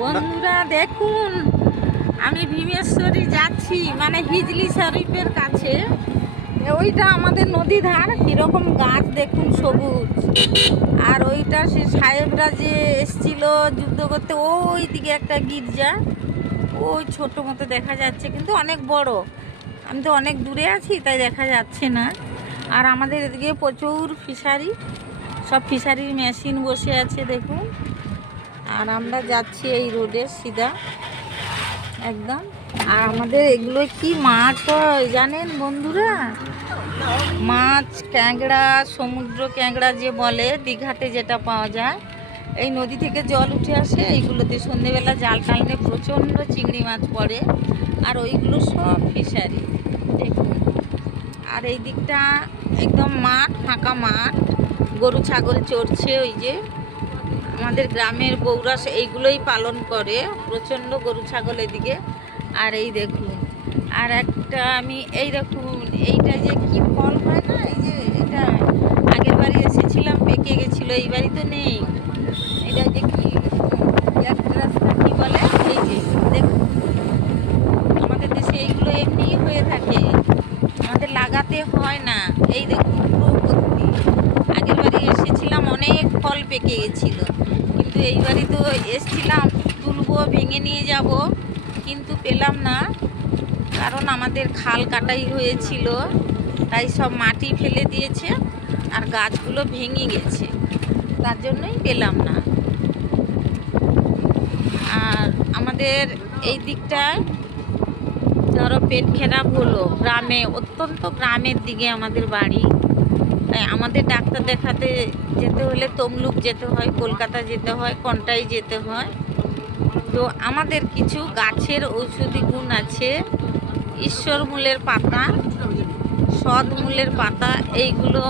বন্ধুরা, দেখুন, আমি ভীমেশ্বরী যাচ্ছি মানে হিজলি শরীফের কাছে। ওইটা আমাদের নদী ধার, কীরকম গাছ দেখুন সবুজ। আর ওইটা সে সাহেবরা যে এসছিল যুদ্ধ করতে ওই দিকে একটা গির্জা। ওই ছোট মতো দেখা যাচ্ছে, কিন্তু অনেক বড়। আমি তো অনেক দূরে আছি, তাই দেখা যাচ্ছে না। আর আমাদের এদিকে প্রচুর ফিশারি। সব ফিশারির মেশিন বসে আছে, দেখুন। আর আমরা যাচ্ছি এই রোডে, সিধা। একদম। আর আমাদের এগুলো কি মাছ হয় জানেন বন্ধুরা? মাছ, ক্যাংড়া, সমুদ্র ক্যাংড়া যে বলে, দীঘাতে যেটা পাওয়া যায়। এই নদী থেকে জল উঠে আসে, এইগুলোতে সন্ধেবেলা জাল টানলে প্রচণ্ড চিংড়ি মাছ পড়ে। আর ওইগুলো সব ফিশারি, দেখুন। আর এই দিকটা একদম মাঠ, ফাঁকা মাঠ। গরু, ছাগল চড়ছে ওই যে। আমাদের গ্রামের বউরা এইগুলোই পালন করে, প্রচণ্ড গরু, ছাগল এদিকে। আর এই দেখুন, আর একটা আমি, এই দেখুন, এইটা যে কি ফল হয় না? এই যে এটা আগের বাড়ি এসেছিলাম, পেকে গেছিল, এই বাড়ি তো নেই। এটা যে কি কি বলে? এই যে, দেখুন। আমাদের দেশে এইগুলো এমনিই হয়ে থাকে। আমাদের লাগাতে হয় না। এই দেখুন পুরো ভর্তি আগের বাড়ি এসেছিলাম অনেক গেছিল কিন্তু এই বাড়ি তো এসছিলাম, তুলবো, ভেঙে নিয়ে যাব, কিন্তু পেলাম না। কারণ আমাদের খাল কাটাই হয়েছিল, তাই সব মাটি ফেলে দিয়েছে, আর গাছগুলো ভেঙে গেছে। তার জন্যই পেলাম না। আর আমাদের এই দিকটায় ধরো পেট খারাপ হলো, গ্রামে, অত্যন্ত গ্রামের দিকে আমাদের বাড়ি। আমাদের ডাক্তার দেখাতে যেতে হলে তমলুক যেতে হয়, কলকাতা যেতে হয়, কন্টাই যেতে হয়। তো আমাদের কিছু গাছের ঔষধি গুণ আছে। ঈশ্বরমূলের পাতা সদমূলের পাতা, এইগুলো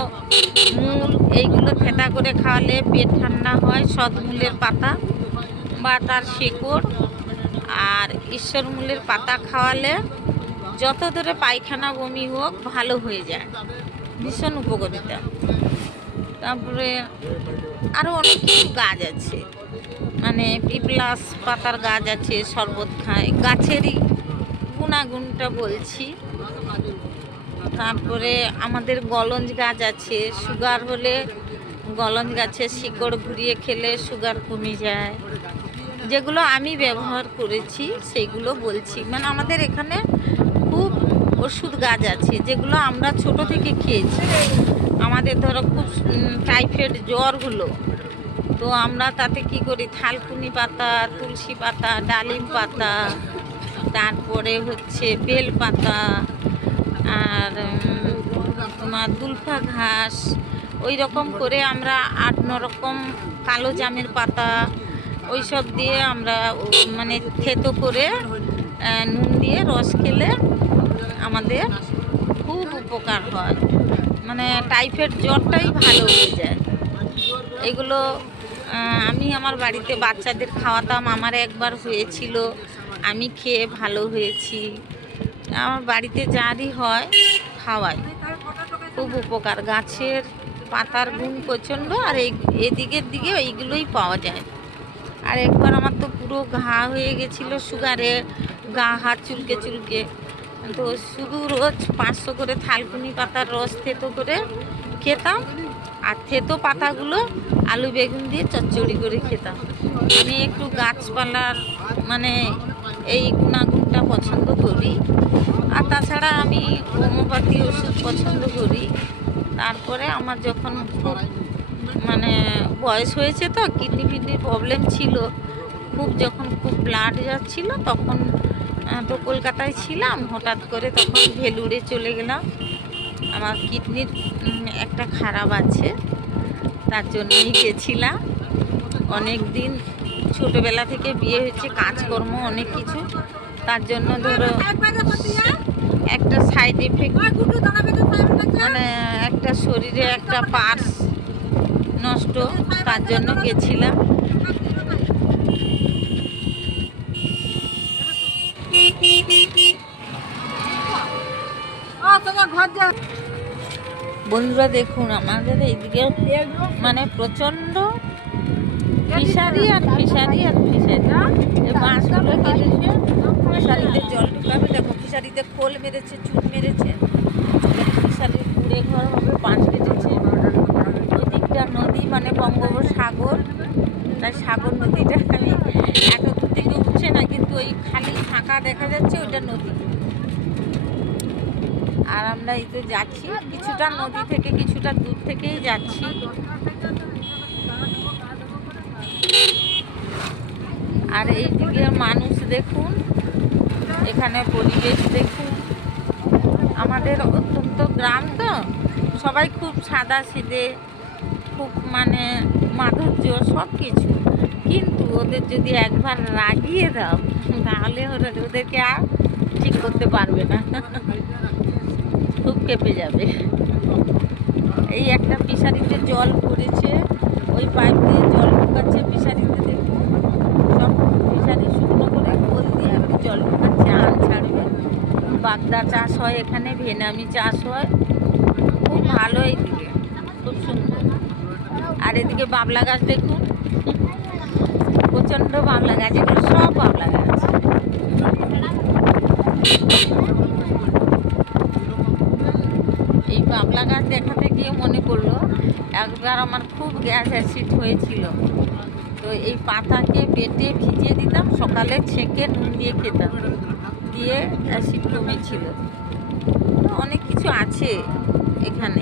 মূল, এইগুলো থেতা করে খাওয়ালে পেট ঠান্ডা হয় সদমূলের পাতা বা তার শেকড়। আর ঈশ্বরমূলের পাতা খাওয়ালে যত ধরে পায়খানা বমি হোক, ভালো হয়ে যায়। ভীষণ উপকারিতা। তারপরে আরও অনেক কিছু গাছ আছে। মানে পিপলাস পাতার গাছ আছে, শরবত খায়, গাছেরই গুণাগুণটা বলছি। তারপরে আমাদের গলঞ্জ গাছ আছে, সুগার হলে গলঞ্জ গাছের শিকড় ঘুরিয়ে খেলে সুগার কমে যায়। যেগুলো আমি ব্যবহার করেছি, সেইগুলো বলছি। মানে আমাদের এখানে ওষুধ গাছ আছে, যেগুলো আমরা ছোট থেকে খেয়েছি। আমাদের ধরো খুব টাইফয়েড জ্বর হলো তো আমরা তাতে কি করি? থালকুনি পাতা, তুলসী পাতা, ডালিম পাতা, তারপরে হচ্ছে বেল পাতা, আর তোমার দুলফা ঘাস ওই রকম করে আমরা আট রকম কালো জামের পাতা ওই সব দিয়ে আমরা মানে থেতো করে নুন দিয়ে রস খেলে আমাদের খুব উপকার হয়। মানে টাইফয়েড জ্বরটাই ভালো হয়ে যায়। এগুলো আমি আমার বাড়িতে বাচ্চাদের খাওয়াতাম, আমার একবার হয়েছিল। আমি খেয়ে ভালো হয়েছি। আমার বাড়িতে যারই হয়, খাওয়াই। খুব উপকার। গাছের পাতার গুণ প্রচণ্ড, আর এই, এদিকের দিকে এইগুলোই পাওয়া যায়। আর একবার আমার তো পুরো ঘা হয়ে গেছিল সুগারে গা হাত চুলকে চুলকে। তো শুধু রোজ পাঁচশো করে থালকুনি পাতার রস থেতো করে খেতাম। আর থেতো পাতাগুলো আলু বেগুন দিয়ে চচ্চড়ি করে খেতাম। আমি একটু গাছপালার মানে এই গুণাগুণটা পছন্দ করি। আর তাছাড়া আমি হোমিওপ্যাথি ওষুধ পছন্দ করি। তারপরে আমার যখন খুব মানে বয়স হয়েছে তো, কিডনি ফিডনির প্রবলেম ছিল, খুব যখন খুব ব্লাড যাচ্ছিল, তখন তো কলকাতায় ছিলাম, হঠাৎ করে তখন ভেলুরে চলে গেলাম। আমার কিডনির একটা খারাপ আছে, তার জন্যই গেছিলাম। অনেক দিন ছোটোবেলা থেকে বিয়ে হয়েছে, কাজকর্ম, অনেক কিছু। তার জন্য ধরো, একটা সাইড এফেক্ট মানে একটা শরীরে একটা পার্স নষ্ট, তার জন্য গেছিলাম। বন্ধুরা দেখুন আমাদের এইদিকে মানে প্রচণ্ড ফিশারি আর ফিশারি আর ফিশারি মাছগুলো কেটেছে ফিশারিতে জল ঢুকাবে দেখো ফিশারিতে খোল মেরেছে চুন মেরেছে ফিশারির কুড়ে ঘর হবে বাঁশ কেটেছে ওই দিকটা নদী মানে বঙ্গোপসাগর তাই সাগর নদীটা আমি এত দূর থেকে উঠছে না কিন্তু ওই খালি ফাঁকা দেখা যাচ্ছে ওইটা নদী আর আমরা এই তো যাচ্ছি, কিছুটা নদী থেকে, কিছুটা দূর থেকেই যাচ্ছি। আর এই এইদিকে মানুষ দেখুন, এখানে পরিবেশ দেখুন। আমাদের অত্যন্ত গ্রাম তো, সবাই খুব সাদা সিদে খুব মানে মাধুর্য সব কিছু কিন্তু ওদের যদি একবার রাগিয়ে দাও, তাহলে ওরা ওদেরকে আর ঠিক করতে পারবে না। খুব কেঁপে যাবে। এই একটা ফিশারিতে জল পড়েছে, ওই পাইপ দিয়ে জল ঢুকাচ্ছে ফিশারিতে দেখুন। সব ফিশারি শুকনো করে খোল দিয়ে আর জল ঢুকাচ্ছে, আল ছাড়বে। বাগদা চাষ হয় এখানে, ভেনামি চাষ হয়। খুব ভালো এইদিকে, খুব সুন্দর। আর এদিকে বাবলা গাছ দেখুন। প্রচণ্ড বাবলা গাছ, এগুলো সব বাবলা গাছ। এই গাছ দেখাতে গিয়ে মনে পড়ল, একবার আমার খুব গ্যাস অ্যাসিড হয়েছিল। তো এই পাতাকে বেটে ভিজিয়ে দিতাম, সকালে ছেঁকে নুন দিয়ে খেতাম, দিয়ে অ্যাসিড কমেছিল। অনেক কিছু আছে এখানে।